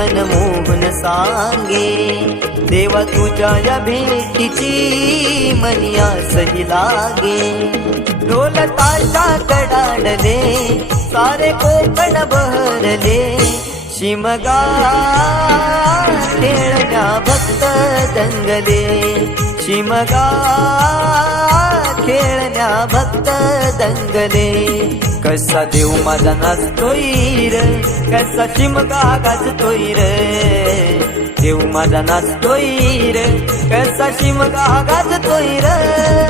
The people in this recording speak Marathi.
मनमोहन सांगे, देवा तुझ्या या भेटीची मनी आसही लागे. ढोल ताशा कडाडले सारे कोकण बहरले, शिमगा खेळण्या भक्त दंगले, शिमगा खेळण्या भक्त दंगले. कसा देव माझा नाचतोय र, कसा शिमगा गाजतोय र, देव माझा नाचतोय र, कसा शिमगा गाजतोय र.